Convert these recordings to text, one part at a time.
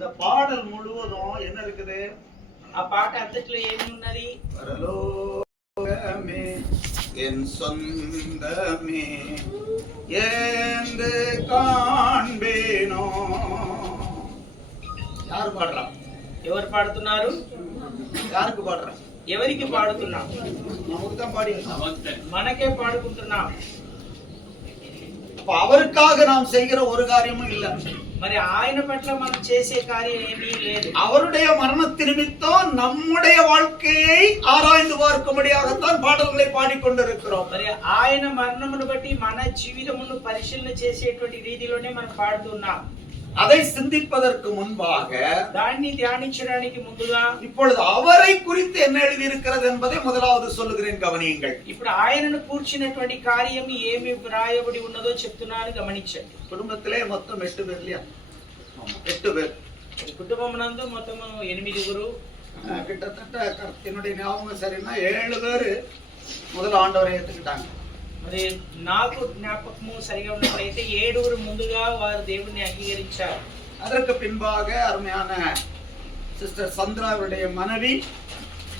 அந்த பாடல் முழுவதும் என்ன இருக்குது? ఆ పాట అంతట్లో ఏమి ఉన్నది? பரலோகமே என் சொந்தமே ஏந்து காண்பேனோ. யாரு பாடுறா? ఎవరు పాడుతున్నారు? யாருக்கு பாடுறா? ఎవరికి పాడుతున్నాం? நமக்கு தான் பாடி. మనకే పాడుకుంటున్నాం. அப்ப அவருக்காக நாம் செய்கிற ஒரு காரியமும் இல்ல. మరి ఆయన పట్ల మనం చేసే కార్యం ఏమీ లేదు. அவருடைய மரணத்து நிமித்தம் நம்முடைய வாழ்க்கையை ஆராய்ந்து பார்க்கும்படியாகத்தான் பாடல்களை பாடிக்கொண்டிருக்கிறோம். మరి ఆయన మరణమును బట్టి మన జీవితమును పరిశీలన చేసేటువంటి రీతిలోనే మనం పాడుతున్నాం. அதை சிந்திப்பதற்கு முன்பாக, దాన్ని ధ్యానించడానికి ముందుగా இப்பொழுது அவரை குறித்து என்ன எழுதியிருக்கிறது என்பதை முதலாவது சொல்லுகிறேன், கவனியுங்கள். ఇప్పుడు ఆయనను కూర్చున్నటువంటి కార్యం ఏమి వ్రాయబడి ఉన్నదో చెప్తున్నాను, గమనించండి. குடும்பத்திலே மொத்தம் 8 பேர் இல்லையா? 8 பேர். కుటుంబం నందు మొత్తం 8 கிட்டத்தட்ட என்னுடைய ஞாபகம் சரின்னா 7 பேர் முதல் ஆண்டவரை ஏத்துக்கிட்டாங்க. మరి నాకు జ్ఞాపకము సరిగా ఉన్నట్లయితే 7 ముందుగా వారు దేవుణ్ణి అంగీకరించారు. அதற்கு பின்பாக அருமையான சிஸ்டர் சந்திராவுடைய மனைவி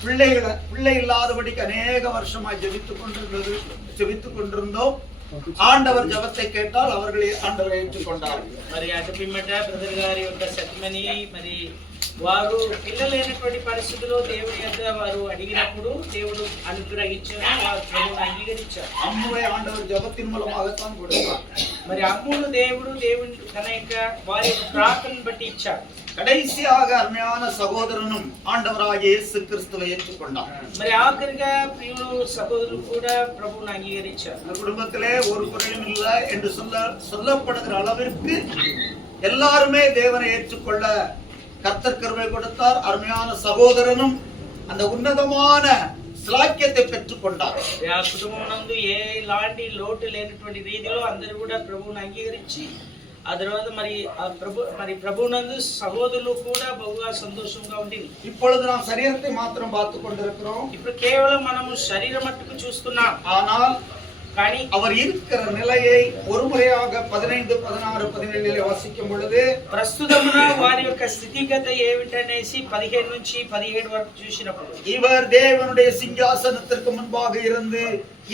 பிள்ளை இல்லாதபடிக்கு அநேக வருஷமா ஜெபித்துக் கொண்டிருந்தோம். ஆண்டவர் ஜெபத்தை கேட்டால் அவர்களே ஆண்டவரை ஏற்றுக்கொண்டார்கள். మరి అటు పిమ్మట బ్రదర్ గారి యొక్క సత్యమని మరి వారు పిల్లలు లేనటువంటి పరిస్థితుల్లో దేవుని యొక్క వారు అడిగినప్పుడు దేవుడు అనుగ్రహించారు, వారు ప్రభువును అంగీకరించారు. అమ్మువే ఆండవర్ జపத்தின் மூலமாகத்தான் கொடுத்தார். మరి అమ్మును దేవుడు తన యొక్క వారి యొక్క ప్రార్థనను బట్టి ఇచ్చారు. கடைசியாக அருமையான சகோதரனும் ஆண்டவராகிய இயேசு கிறிஸ்துவை ஏற்றுக்கொண்டார். మరి ఆఖరిగా ప్రియులు సహోదరులు కూడా ప్రభువును అంగీకరించారు. குடும்பத்திலே ஒரு குறையும் இல்லை என்று சொல்லப்படுகிற அளவிற்கு எல்லாருமே தேவனை ஏற்றுக்கொள்ள கர்த்தர் கிருபை கொடுத்தார். அருமையான சகோதரனும் அந்த உன்னதமான శ్లాఖ్యத்தை పెట్టుకొంటారు. ఆ కుటుంబం నందు ఎలాంటి లోటు లేనటువంటి రీతిలో అందరూ కూడా ప్రభువును అంగీకరించి ఆ తర్వాత మరి ప్రభువునందు సహోదరులు కూడా బహుగా సంతోషంగా ఉంది. இப்பொழுது நாம் சரீரத்தை மாத்திரம் பார்த்து கொண்டிருக்கிறோம். ఇప్పుడు కేవలం మనము శరీరం మట్టుకు చూస్తున్నాం. ஆனால் కానీ அவர் இருக்கிற நிலையை ஒரு முறையாக 15, 16, 17 வாசிக்கும் பொழுது ప్రస్తుతమున వారి యొక్క స్థితిగత ఏమిటనేసి 15 నుంచి 17 వరకు చూసినప్పుడు இவர் தேவனுடைய சிங்காசனத்திற்கு முன்பாக இருந்து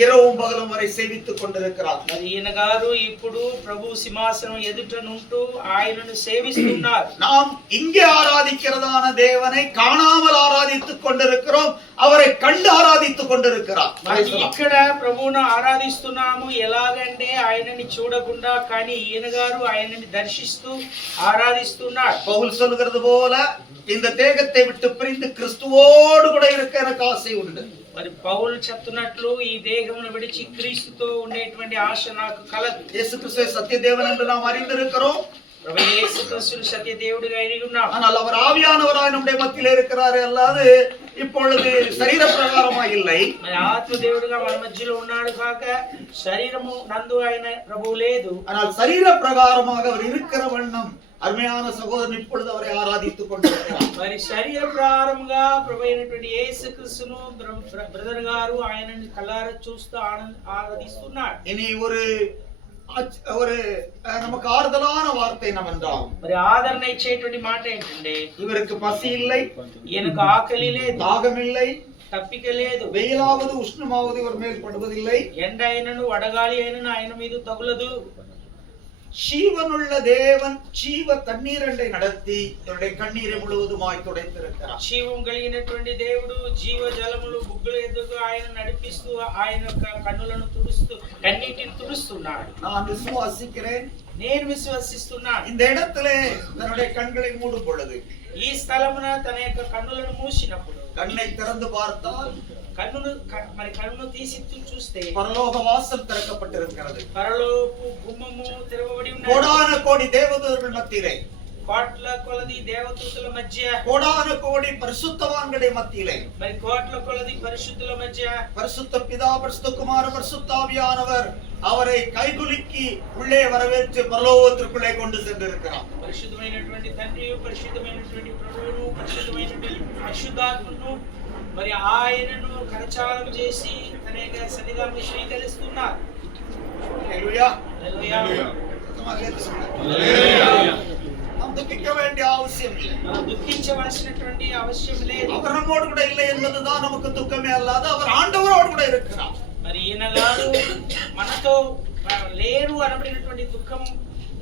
இரவும் பகலும் வரை சேவித்துக் கொண்டிருக்கிறார். మరి ఈయన గారు ఇప్పుడు ప్రభు సింహాసనం ఎదుట నుంటూ ఆయనను సేవిస్తున్నారు. நாம் இங்கே ஆராதிக்கிறதான தேவனை காணாமல் ஆராதித்துக் கொண்டிருக்கிறோம், அவரை கண்டு ஆராதித்துக் கொண்டிருக்கிறார். ఇక్కడ ప్రభువును ఆరాధిస్తున్నాము. ఎలాగంటే ఆయనని చూడకుండా, కానీ ఈయన గారు ఆయనని దర్శిస్తూ ఆరాధిస్తున్నారు. பவுல் சொல்கிறது போல இந்த தேகத்தை விட்டு பிரிந்து கிறிஸ்துவோடு கூட இருக்க எனக்கு ஆசை உண்டு. మరి పౌలు చెప్తున్నట్లు ఈ దేహమును విడిచి క్రీస్తుతో ఉండేటువంటి ఆశ నాకు కలదు. இயேசு கிறிஸ்துவை சத்தியதேவன் என்று நாம் அறிந்திருக்கிறோம். ప్రభు యేసు క్రీస్తును సత్యదేవుడిగా ఎరిగి ఉన్నాం. ஆனால் அவர் ஆவியானவராய் நம்முடைய மத்தியிலே இருக்கிறார், அல்லாது இப்பொழுது சரீர பிரகாரமாய் இல்லை. మరి ఆత్మదేవుడిగా మన మధ్యలో ఉన్నాడు కాక శరీరము నందు ఆయన ప్రభువు లేదు. ஆனால் சரீர பிரகாரமாக அவர் இருக்கிற வண்ணம் அருமையான சகோதரன் இப்பொழுது அவரை ஆராதித்துக் கொண்டிருக்கிறார். మరి శరీర ప్రకారంగా ప్రభు అయినటువంటి యేసు క్రీస్తును బ్రదర్ గారు ఆయనని కళ్ళారా చూస్తూ ఆరాధిస్తున్నారు. இனி ஒரு நமக்கு ஆறுதலான வார்த்தை என்னவென்றால், మరి ఆదరణ ఇచ్చేటువంటి మాట ఏంటంటే, இவருக்கு பசி இல்லை, ఈయనకు ఆకలి లేదు, தாகம் இல்லை, తప్పిక లేదు, வெயிலாவது உஷ்ணமாவது இவர் மேல் படுவதில்லை, ఎండ అయినను వడగాలి అయినను ఆయన మీద తగులదు. ஜீவனுள்ள தேவன் ஜீவ தண்ணீரண்டை நடத்தி இவருடைய கண்ணீரை முழுவதுமாய் துடைத்திருக்கிறார். జీవం కలిగినటువంటి దేవుడు జీవ జలములు బుగ్గల ఎదుగు ఆయన నడిపిస్తూ ఆయన కన్నులను తుడుస్తూ కన్నీటిని తుడుస్తున్నాడు. நான் விசுவாசிக்கிறேன், నేను విశ్వసిస్తున్నాను. இந்த இடத்திலே தன்னுடைய கண்களை மூடும் பொழுது, ఈ స్థలమున తన యొక్క కన్నులను మూసినప్పుడు, கண்ணை திறந்து பார்த்தால் కన్నును తీసి చూస్తే பரலோக வாசல் திறக்கப்பட்டிருக்கிறது. పరలోపు గుమ్మము తెరవబడి ఉన్నది. கோடான கோடி தேவதூதர்கள் மத்தியிலே, కోట్ల కొలది దేవదూతల మధ్య, கோடான கோடி பரிசுத்தவான்களுடைய மத்தியிலே, మరి కోట్ల కొలది పరిశుద్ధుల మధ్య பரிசுத்த பிதா, பரிசுத்த குமார, பரிசுத்த ஆவியானவர் அவரை கைகுலுக்கி உள்ளே வரவேற்று பரலோகத்திற்குள்ளே கொண்டு சென்றிருக்கிறார். పరిశుద్ధమైనటువంటి తండ్రి, పరిశుద్ధమైనటువంటి ప్రభువును, పరిశుద్ధమైనటువంటి పరిశుద్ధాత్మను మరి ఆయనను కరచాలం చేసి తన యొక్క సన్నిధానాన్ని స్వీకరిస్తున్నారు. హల్లెలూయా. హల్లెలూయా. హల్లెలూయా. துக்கிக்க வேண்டிய அவசியம் இல்லை. మనం దుఃఖించవలసినటువంటి అవసరం లేదు. அவர் நம்மோடு கூட இல்லை என்பதுதான் நமக்கு துக்கமே அல்லாது அவர் ஆண்டவரோடு கூட இருக்கிறார். మరి ఈయన గారు మనతో లేరు అనబడినటువంటి దుఃఖం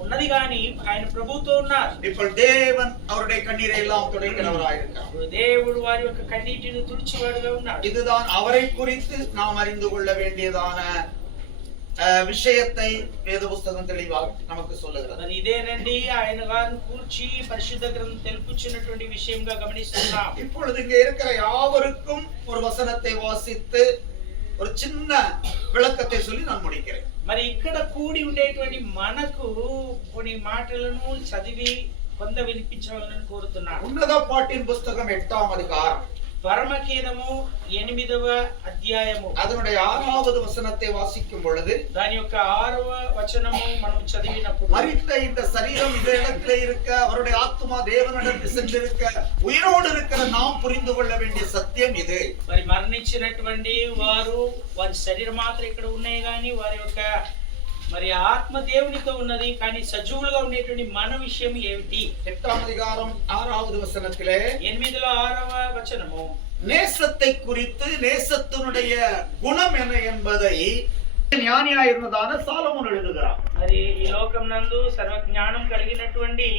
ఉన్నది కానీ ఆయన ప్రభుతో ఉన్నారు. ఇప్పుడు தேவன் அவருடைய கண்ணீரை எல்லாம் துடைக்கிறவராய் இருக்கிறார். దేవుడు వారి యొక్క కన్నీటిని తుడిచేవాడుగా ఉన్నాడు. இதுதான் அவரை குறித்து நாம் அறிந்து கொள்ள வேண்டியதான விஷயத்தை வேத புஸ்தகம் தெளிவாக நமக்கு சொல்லுகிறது. మరి ఇదేనండి ఆయన గారిని కూర్చి పరిశుద్ధ గ్రంథం తెలుపుచున్నటువంటి విషయంగా గమనిస్తున్నాం. இப்பொழுது இங்கே இருக்கிற யாவருக்கும் ஒரு வசனத்தை வாசித்து ஒரு சின்ன விளக்கத்தை சொல்லி நான் முடிக்கிறேன். మరి ఇక్కడ కూడి ఉండేటువంటి మనకు కొన్ని మాటలను చదివి కొంత వినిపించాలని కోరుతున్నాను. ఉన్నத பாட்டின் புஸ்தகம் 8ஆம் அதிகாரம் పరమగీతము 8వ అధ్యాయము அதனுடைய 6வது வசனத்தை வாசிக்கும் பொழுது దాని యొక్క 6వ వచనము మనం చదివినప్పుడు மரித்த இந்த சரீரம் இந்த இடத்திலே இருக்க அவருடைய ஆத்மா தேவனிடத்தில் சென்றிருக்க உயிரோடு இருக்கிற நாம் புரிந்து கொள்ள வேண்டிய சத்தியம் இது. మరి మరణించినటువంటి వారి శరీరం మాత్రం ఇక్కడ ఉన్నాయి కానీ వారి యొక్క మరి ఆత్మ దేవునితో ఉన్నది. కానీ సజీవులుగా ఉండేటువంటి మన విషయం ఏమిటి? 8ஆம் அதிகாரம் 6வது வசனத்திலே 8లో 6వ వచనము நேசத்தை குறித்து நேசத்தினுடைய குணம் என்ன என்பதை ஞானியாய் இருந்ததான சாலமோன் எழுதுகிறார். మరి ఈ లోకం నందు సర్వజ్ఞానం కలిగినటువంటి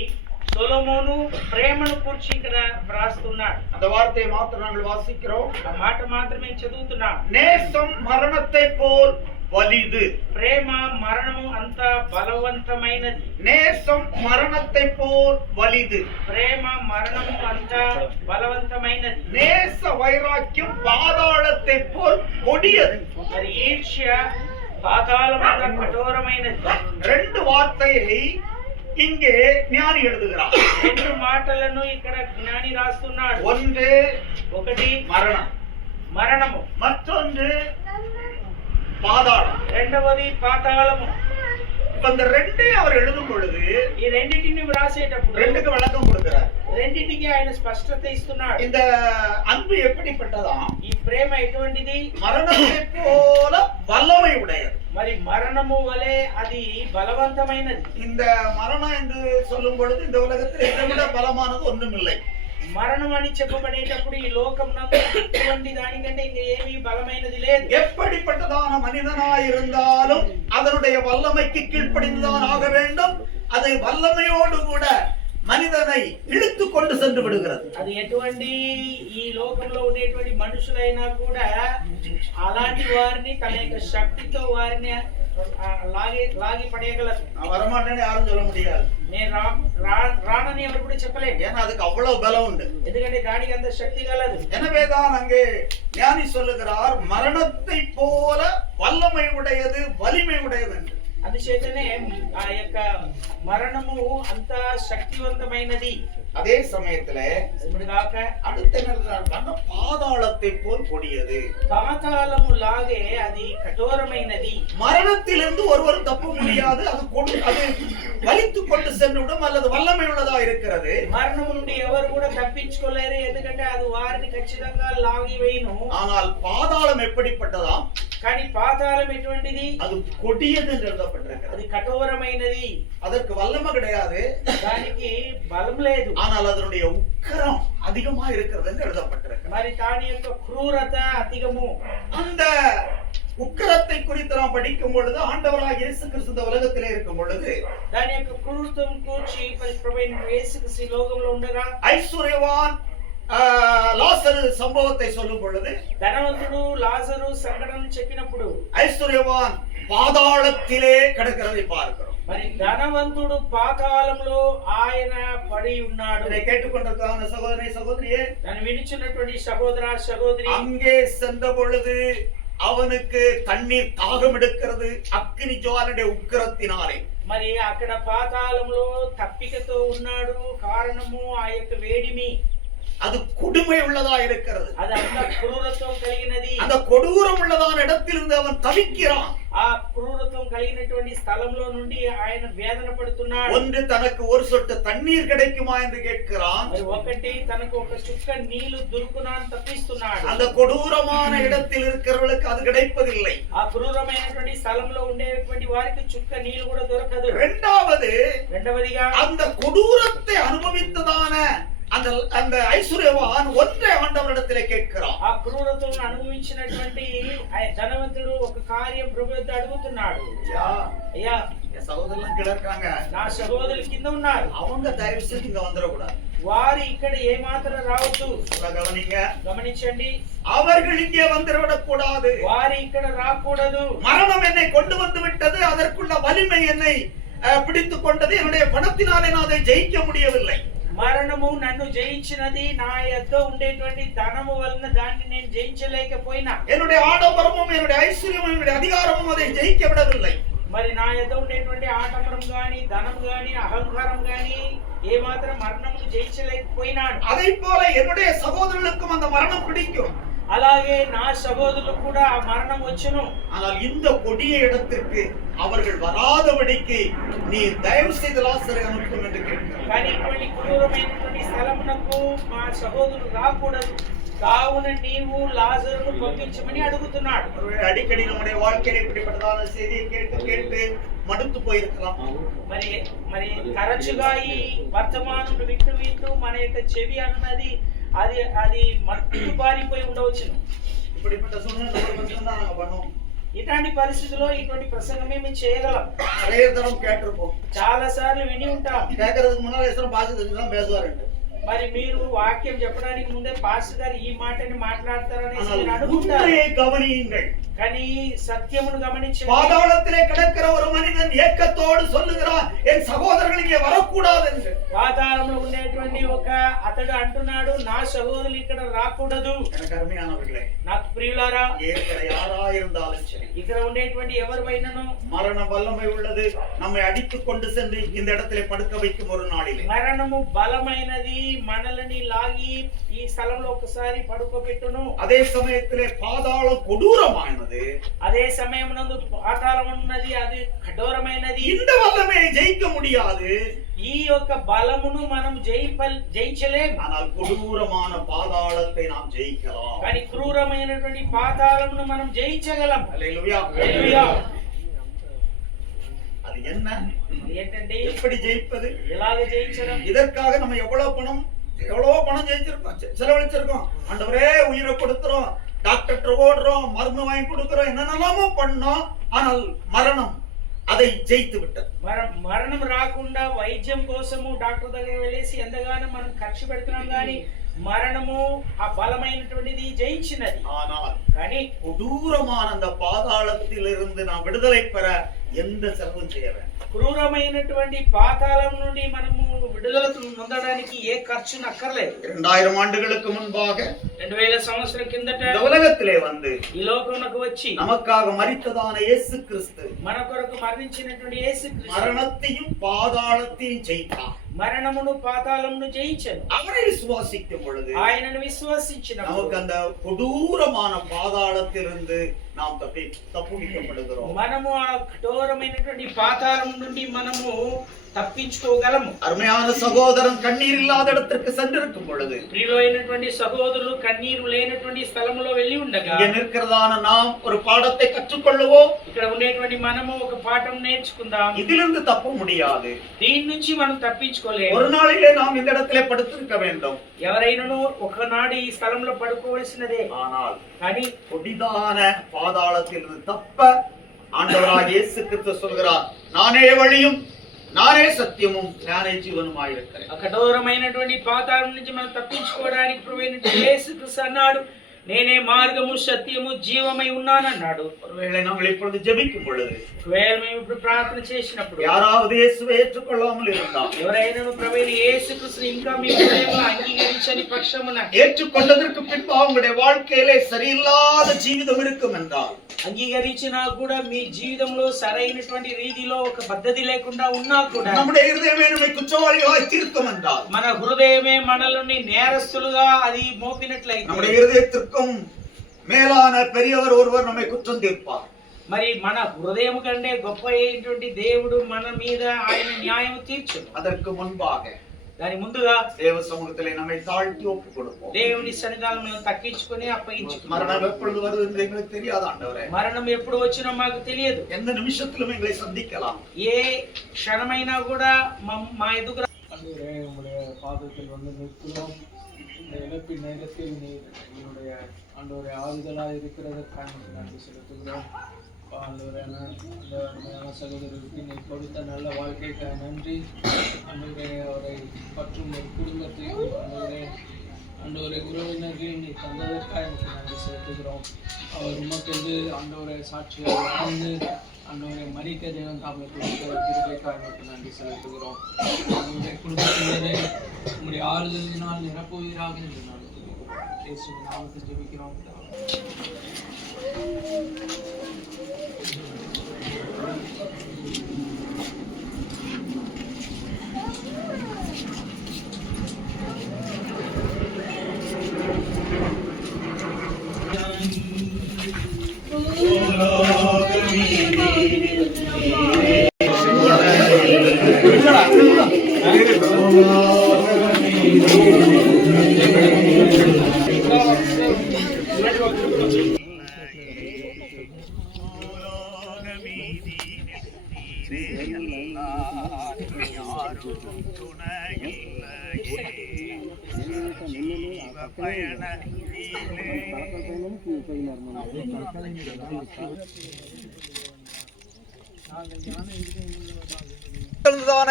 సొలొమోను ప్రేమను గురించి ఇక్కడ వ్రాస్తున్నాడు. அந்த வார்த்தையை மாத்திரம் நாங்கள் வாசிக்கிறோம். ఆ మాట మాత్రమే చదువుతున్నాం. நேசம் மரணத்தை போல் வலிது. ప్రేమ మరణము అంత బలవంతమైనది. நேசம் மரணத்தை போல் வலிது. ప్రేమ మరణము అంత బలవంతమైనది. நேச வைராக்கியம் பாதாளத்தை போல் கொடியது. మరి ఈర్ష్య పాతాళమంత కఠోరమైనది. ரெண்டு வார்த்தையை இங்கே ஞானி எழுதுகிறார். రెండు మాటలను ఇక్కడ జ్ఞాని రాస్తున్నాడు. ఒకటి மரணము, மற்றொன்று பாதாளம், రెండవది పాతాళము. இப்ப இந்த ரெண்டையும் அவர் எழுதும் பொழுது ఈ రెండింటిని వ్రాసేటప్పుడు ரெண்டுக்கு விளக்கம் கொடுக்கிறார். రెండింటికి ఆయన స్పష్టత ఇస్తున్నాడు. இந்த அன்பு எப்படிப்பட்டதா? ఈ ప్రేమ ఎటువంటిది? மரணத்தை போல வல்லமை உடையது. మరి మరణము వలె అది బలవంతమైనది. இந்த மரணம் என்று சொல்லும் பொழுது இந்த உலகத்தில் இதை விட பலமானது ஒன்றுமில்லை. మరణం అని చెప్పబడేటప్పుడు ఈ లోకమునకు ఎటువంటి దానికంటే ఇంకా ఏమీ బలమైనది లేదు. எப்படிப்பட்டதான மனிதனாய் இருந்தாலும் அதனுடைய வல்லமைக்கு கீழ்ப்படிந்துதான் ஆக வேண்டும். அது வல்லமையோடு கூட மனிதனை இழுத்து கொண்டு சென்று விடுகிறது. అది ఎటువంటి ఈ లోకంలో ఉండేటువంటి మనుషులైనా కూడా అలాంటి వారిని తన యొక్క శక్తితో వారిని లాగి పడేయగలరు. நான் வரமாட்டேன்னு யாரும் சொல்ல முடியாது. నేను రానని ఎవరు కూడా చెప్పలేదు. ஏன்னா அதுக்கு அவ்வளவு பலம் உண்டு. ఎందుకంటే దానికి అంత శక్తి గలదు. எனவேதான் அங்கே ஞானி சொல்லுகிறார் மரணத்தை போல வல்லமை உடையது வலிமை உடையது என்று. అందుచేతనే ఆ యొక్క మరణము అంత శక్తివంతమైనది. அதே சமயத்துல அடுத்த பாதாளத்தை போல் கொடியது. పాతాళము లాగే అది కఠోరమైనది. மரணத்திலிருந்து ஒருவரும் தப்ப முடியாது. அது வலித்து கொண்டு சென்றுவிடும் அல்லது வல்லமை உள்ளதா இருக்கிறது. మరణం నుండి ఎవరు కూడా తప్పించుకోలేరు. ఎందుకంటే అది వారిని ఖచ్చితంగా లాగి వేయును. ஆனால் பாதாளம் எப்படிப்பட்டதா? కానీ పాతాళం ఎటువంటిది? அது கொடியது என்று எழுதப்பட்டிருக்கிறது. అది కఠోరమైనది. அதற்கு வல்லமை கிடையாது, దానికి బలం లేదు. ஆனால் அதனுடைய உக்கிரம் அதிகமா இருக்கிறது என்று எழுதப்பட்டிருக்கிறது. మరి దాని యొక్క క్రూరత అధికము. அந்த உக்கிரத்தை குறித்து நாம் படிக்கும் பொழுது ஆண்டவராகிய இயேசு கிறிஸ்து இந்த உலகத்திலே இருக்கும் பொழுது దాని యొక్క క్రూరత్వం కూర్చి ప్రభువైన యేసుక్రీస్తు ఈ లోకంలో ఉండగా ஐஸ்வர்யவான் லாசரு சம்பவத்தை சொல்லும் பொழுது ధనవంతుడు లాజరు సంఘటన చెప్పినప్పుడు ஐஸ்வர்யவான் பாதாளத்திலே கிடக்கிறதை பார்க்கிறோம். మరి ధనవంతుడు పాతాళంలో ఆయన పడి ఉన్నాడు. இதை கேட்டுக்கொண்டிருக்கான சகோதரனே சகோதரியே, దాన్ని వినిచున్నటువంటి సహోదర సహోదరి, அங்கே சென்ற பொழுது அவனுக்கு தண்ணீர் தாகம் எடுக்கிறது அக்கினி ஜுவாலையுடைய உக்கிரத்தினாலே. మరి అక్కడ పాతాళంలో తప్పికతో ఉన్నాడు. కారణము ఆ యొక్క వేడిమి. அது கொடுமை உள்ளதா இருக்கிறது. అది అంత క్రూరత్వం కలిగినది. அந்த கொடூரம் உள்ளதான இடத்திலிருந்து அவன் தவிக்கிறான். ఆ క్రూరత్వం కలిగినటువంటి స్థలంలో నుండి ఆయన వేదన పడుతున్నాడు. ஒன்று தனக்கு ஒரு சொட்டு தண்ணீர் கிடைக்குமா என்று கேட்கிறான். ఒకటి తనకు ఒక చుక్క నీళ్లు దొరుకునా అని తప్పిస్తున్నాడు. அந்த கொடூரமான இடத்தில் இருக்கிறவர்களுக்கு அது கிடைப்பதில்லை. ఆ క్రూరమైనటువంటి స్థలంలో ఉండేటువంటి వారికి చుక్క నీళ్లు కూడా దొరకదు. రెండవదిగా அந்த கொடூரத்தை அனுபவித்ததான அந்த ஐஸ்வர்யவான் ஒன்றை ஆண்டவரிடத்திலே கேட்கிறான். ఆ క్రూరత్వం అనుభవించినటువంటి ధనవంతుడు ఒక కార్యం ప్రభు వద్ద అడుగుతున్నాడు. అయ్యా என் சகோதரர்கள் கீழ இருக்காங்க, నా సహోదరులు కింద ఉన్నారు, அவங்க தயவு செய்து இங்க வந்துடக்கூடாது. వారు ఇక్కడ ఏమాత్రం రావద్దు. கவனிங்க, గమనించండి, அவர்கள் இங்கே வந்துவிடக் கூடாது. వారు ఇక్కడ రాకూడదు. மரணம் என்னை கொண்டு வந்து விட்டது, அதற்குள்ள வலிமை என்னை பிடித்துக் கொண்டது, என்னுடைய பணத்தினாலே நான் அதை ஜெயிக்க முடியவில்லை. మరణము నన్ను జయించినది, నా యొద్ద ఉండేటువంటి ధనము వలన దాన్ని నేను జయించలేకపోయినా, என்னுடைய ஆடம்பரமும் என்னுடைய ஐஸ்வர்யமும் என்னுடைய அதிகாரமும் அதை ஜெயிக்க விடவில்லை. మరి నా యొద్ద ఉండేటువంటి ఆడంబరం గాని ధనం గాని అహంకారం గాని ఏమాత్రం మరణమును జయించలేకపోయినాడు. அதை போல என்னுடைய சகோதரர்களுக்கும் அந்த மரணம் பிடிக்கும். అలాగే నా సహోదరులకు కూడా ఆ మరణం వచ్చును. ஆனால் இந்த கொடிய இடத்திற்கு அவர்கள் வராதபடிக்கு நீ தயவு செய்து லாசரை அனுப்பும் என்று கேட்கிறார். కానీ ఇటువంటి క్రూరమైనటువంటి స్థలమునకు మా సహోదరులు రాకూడదు, కావున నీవు లాజరును పంపించమని అడుగుతున్నాడు. அடிக்கடி நம்முடைய வாழ்க்கையில் இப்படிப்பட்டதான செய்தியை கேட்டு கேட்டு மடுத்து போயிருக்கலாம். మరి మరి తరచుగా ఈ వర్తమానం వింటూ వింటూ మన యొక్క చెవి అన్నది అది అది మట్టు బారిపోయి ఉండవచ్చును. இப்படிப்பட்ட சூழ்நிலை நாங்க பண்ணுவோம். ఇట్లాంటి పరిస్థితుల్లో ఇటువంటి ప్రసంగమే మేము చేయగలం. நிறைய தரம் கேட்டிருப்போம், చాలా సార్లు విని ఉంటాం. கேட்கறதுக்கு முன்னால எத்தனை பாஷை தெரிஞ்சுதான் பேசுவாருண்டு. మరి మీరు వాక్యం చెప్పడానికి ముందే పాస్టర్ గారు ఈ మాటని మాట్లాడతారనేసి మీరు అనుకుంటారు. கவனியுங்கள், కానీ సత్యమును గమనించండి. பாதாளத்திலே கிடக்கிற ஒரு மனிதன் ஏக்கத்தோடு சொல்லுகிறான், என் சகோதரர்கள் இங்கே வரக்கூடாது என்று. పాతాళంలో ఉండేటువంటి ఒక అతడు అంటున్నాడు, నా సహోదరులు ఇక్కడ రాకూడదు. எனக்கு அருமையானவர்களே, నాకు ప్రియులారా, யாரா இருந்தாலும் சரி, ఇక్కడ ఉండేటువంటి ఎవరిపైనను மரண வல்லமை உள்ளது. நம்மை அடித்துக் கொண்டு சென்று இந்த இடத்திலே படுக்க வைக்கும் ஒரு நாளிலே మరణము బలమైనది, మనల్ని లాగి ఈ స్థలంలో ఒకసారి పడుకోబెట్టును. அதே சமயத்திலே பாதாளம் கொடூரமானது. అదే సమయమునందు పాతాళం ఉన్నది, అది కఠోరమైనది. இந்த வல்லமையை ஜெயிக்க முடியாது. ఈ యొక్క బలమును మనం జయించలేం. ஆனால் கொடூரமான பாதாளத்தை நாம் ஜெயிக்கலாம். కానీ క్రూరమైనటువంటి పాతాళమును మనం జయించగలం. அல்லேலூயா. హల్లెలూయా. அது என்ன, ఏంటంటే எப்படி ஜெயிப்பது, ఎలాగ జయించడం? இதற்காக நம்ம எவ்வளவு பணம் ஜெயிச்சிருக்கோம், செலவழிச்சிருக்கோம். ஆண்டவரே உயிரை கொடுக்கிறோம், டாக்டர் ஓடுறோம், மருந்து வாங்கி கொடுக்கிறோம், என்னென்னலாமோ பண்ணோம். ஆனால் மரணம் அதை ஜெயித்து விட்டது. మరణం రాకుండా వైద్యం కోసము డాక్టర్ దగ్గర వెళ్ళేసి ఎంతగానో మనం ఖర్చు పెడుతున్నాం, కానీ మరణము ఆ బలమైనటువంటిది జయించినది. ஆனால் కానీ கொடூரமான அந்த பாதாளத்திலிருந்து நாம் விடுதலை பெற எந்த செலவும் செய்ய வேண்டும். క్రూరమైనటువంటి పాతాళం నుండి మనము విడుదల పొందడానికి ఏ ఖర్చు అక్కర్లేదు. 2000 ஆண்டுகளுக்கு முன்பாக 2000 సంవత్సరాల కిందట இந்த உலகத்திலே வந்து ఈ లోకమునకు వచ్చి நமக்காக மரித்ததான இயேசு கிறிஸ்து మన కొరకు మరణించినటువంటి యేసుక్రీస్తు மரணத்தையும் பாதாளத்தையும் ஜெயித்தார். మరణమును పాతాళమును జయించను. அவரை விசுவாசிக்கும் பொழுது ఆయనను విశ్వసించినప్పుడు நமக்கு அந்த கொடூரமான பாதாளத்திலிருந்து நாம் தப்புவிக்கப்படுகிறோம். మనము ఆ కఠోరమైనటువంటి పాతాళం నుండి మనము తప్పించుకోగలము. அருமையான சகோதரன் கண்ணீர் இல்லாத இடத்திற்கு சென்றிருக்கும் பொழுது, ప్రియులైనటువంటి సహోదరులు కన్నీరు లేనటువంటి స్థలములో వెళ్ళి ఉండగా, இங்கே நிற்கிறதான நாம் ஒரு பாடத்தை கற்றுக்கொள்ளுவோம். ఇక్కడ ఉండేటువంటి మనము ఒక పాఠం నేర్చుకుందాం. இதிலிருந்து தப்ப முடியாது. దీని నుంచి మనం తప్పించుకోలేము. ஒரு நாளிலே நாம் இந்த இடத்திலே படுத்திருக்க வேண்டும். ఎవరైనాను ఒకనాడు ఈ స్థలంలో పడుకోవలసినదే. ஆனால் కానీ கொடிதான பாதாளத்திலிருந்து தப்ப ஆண்டவராகிய இயேசு கிறிஸ்து சொல்கிறார், நானே வழியும் நானே సత్యமும் நானே జీవనముமாய் இருக்கிறேன். ఆ కఠోరమైనటువంటి పాతాళం నుంచి మనం తప్పించుకోవడానికి ప్రభువైన యేసుక్రీస్తు అన్నాడు, నేనే మార్గము సత్యము జీవమై ఉన్నానన్నాడు. ஒருவேளை நாங்கள் இப்பொழுது ஜெபிக்கும் பொழுது ఒకవేళ మేము ఇప్పుడు ప్రార్థన చేసినప్పుడు யாராவது இயேசுவை ஏற்றுக்கொள்ளாமல் இருந்தால், ఎవరైనా ప్రభువైన యేసుక్రీస్తుని ఇంకా మీ హృదయంలో అంగీకరించని పక్షమున, ஏற்றுக்கொண்டதற்கு பின்பு அவங்களுடைய வாழ்க்கையிலே சரியில்லாத ஜீவிதம் இருக்கும் என்றால், అంగీకరించినా కూడా మీ జీవితంలో సరైనటువంటి రీతిలో ఒక పద్ధతి లేకుండా ఉన్నా కూడా, நம்முடைய இருதயமே நம்மை குற்றவாளிகளாய் தீர்க்கும் என்றால், మన హృదయమే మనల్ని నేరస్తులుగా అది మోపినట్లయితే, நம்முடைய இருதயத்திற்கும் மேலான பெரியவர் ஒருவர் நம்மை குற்றம் தீர்ப்பார். మరి మన హృదయం కంటే గొప్ప అయినటువంటి దేవుడు మన మీద ఆయన న్యాయం తీర్చును. அதற்கு முன்பாக దాని ముందుగా தேவ சமூகத்திலே நம்மை தாழ்த்தி ஒப்பு கொடுப்போம். దేవుని సన్నిధానంలో తగ్గించుకొని అప్పగించుకుంటాం. மரணம் எப்பொழுது வருது என்று எங்களுக்கு தெரியாது ஆண்டவரே. మరణం ఎప్పుడు వచ్చినా మాకు తెలియదు. எந்த நிமிஷத்திலும் எங்களை சந்திக்கலாம். ఏ క్షణమైనా కూడా మా ఎదుగు ஆண்டவரே, உங்களுடைய பாதத்தில் வந்து நிற்கிறோம். இந்த இழப்பின் நேரத்தில் நீர் எங்களுடைய ஆண்டவரே ஆறுதலாக இருக்கிறதற்காக நன்றி செலுத்துகிறோம். ஆண்டவரே, அந்த அருமையான சகோதரருக்கு நீர் கொடுத்த நல்ல வாழ்க்கைக்காக நன்றி. ஆண்டவரே, அவரை மற்றும் ஒரு குடும்பத்தையும் ஆண்டவரே உறவினர்களையும் நீர் தந்ததற்காக எனக்கு நன்றி செலுத்துகிறோம். அவர் உமக்கென்று ஆண்டவரை சாட்சியாக வாழ்ந்து ஆண்டவரை மறிக்க தேவன் தாமே கொடுத்த கிருபைக்காக எனக்கு நன்றி செலுத்துகிறோம். உங்களுடைய குடும்பத்தினரை உங்களுடைய ஆறுதலினால் நிரப்புவீராக என்று நான் இயேசுவின் நாமத்தில் ஜெபிக்கிறோம்.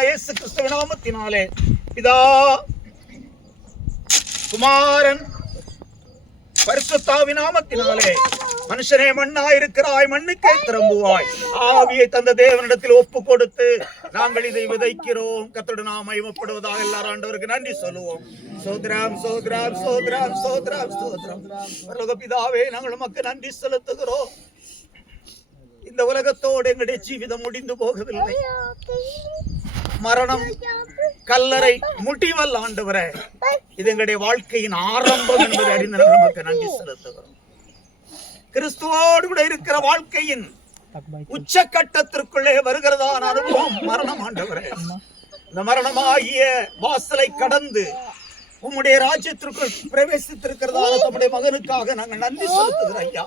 இயேசு கிறிஸ்துவின் நாமத்தினாலே பிதா, குமாரன், பரிசுத்தாவின் நாமத்தினாலே மனுஷனே மண்ணாயிருக்கிறாய், மண்ணுக்கே திரும்புவாய். ஆவியை தந்த தேவனிடத்தில் ஒப்பு கொடுத்து நாங்கள் இதை விதைக்கிறோம். கர்த்தருடைய நாமம் மகிமைப்படுவதாக. எல்லாரும் ஆண்டவருக்கு நன்றி சொல்லுவோம். சோத்ராம் சோத்ராம் சோத்ராம் சோத்ராம் சோத்ராம். பரலோக பிதாவே, நாங்கள் உமக்கு நன்றி செலுத்துகிறோம். இந்த உலகத்தோடு எங்களுடைய ஜீவிதம் முடிந்து போகவில்லை. மரணம், கல்லறை முடிவல்ல ஆண்டவரே, இது எங்களுடைய வாழ்க்கையின் ஆரம்பம் என்பதை அறிந்து நமக்கு நன்றி செலுத்துகிறோம். கிறிஸ்துவோடு கூட இருக்கிற வாழ்க்கையின் உச்சக்கட்டத்திற்குள்ளே வருகிறதான அனுபவம் மரணம் ஆண்டவரே. இந்த மரணமாகிய வாசலை கடந்து உம்முடைய ராஜ்யத்திற்குள் பிரவேசித்திருக்கிறதான தம்முடைய மகனுக்காக நாங்கள் நன்றி செலுத்துகிறோம் ஐயா.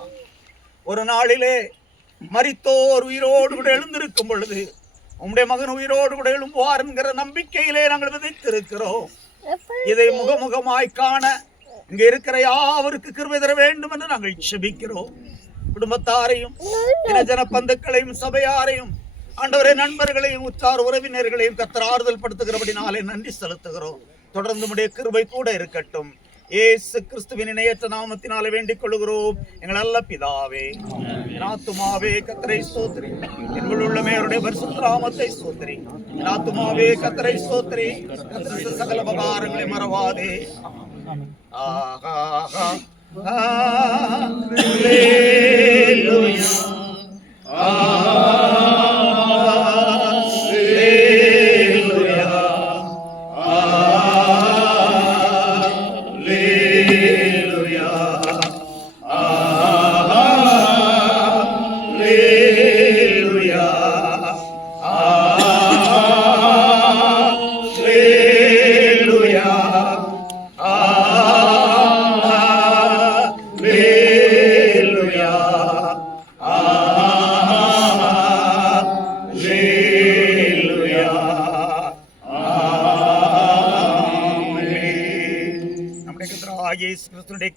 ஒரு நாளிலே மரித்தோர் உயிரோடு கூட எழுந்திருக்கும் பொழுது உம்முடைய மகன் உயிரோடு கூட எழும்புவார் என்கிற நம்பிக்கையிலே நாங்கள் விதைத்திருக்கிறோம். இதை முகமுகமாய் காண இங்க இருக்கிற யாவருக்கு கிருபை தர வேண்டும் என்று நாங்கள் ஜெபிக்கிறோம். குடும்பத்தாரையும் ஜன பந்துக்களையும் சபையாரையும் ஆண்டவரே நண்பர்களையும் உற்றார் உறவினர்களையும் கர்த்தர் ஆறுதல் படுத்துகிறபடினாலே நன்றி செலுத்துகிறோம். தொடர்ந்து உம்முடைய கிருபை கூட இருக்கட்டும். இயேசு கிறிஸ்துவின் இணையற்ற நாமத்தினாலே வேண்டிக் கொள்கிறோம் எங்கள் நல்ல பிதாவே. என் ஆத்துமாவே கர்த்தரை ஸ்தோத்திரி, என் உள்ளமே அவருடைய பரிசுத்த நாமத்தை ஸ்தோத்திரி. என் ஆத்துமாவே கர்த்தரை ஸ்தோத்திரி, கர்த்தர் சகல உபகாரங்களை மறவாதே. ஹல்லேலூயா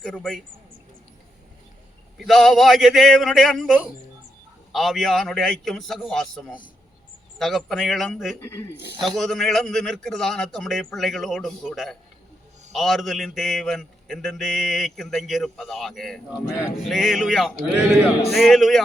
கிருபை, பிதாவாகிய தேவனுடைய அன்பு, ஆவியானுடைய ஐக்கியம் சகவாசமும் தகப்பனை இழந்து சகோதரனை இழந்து நிற்கிறதான தம்முடைய பிள்ளைகளோடும் கூட ஆறுதலின் தேவன் என்றென்றைக்கும் தங்கியிருப்பதாக. அல்லேலூயா, அல்லேலூயா, அல்லேலூயா.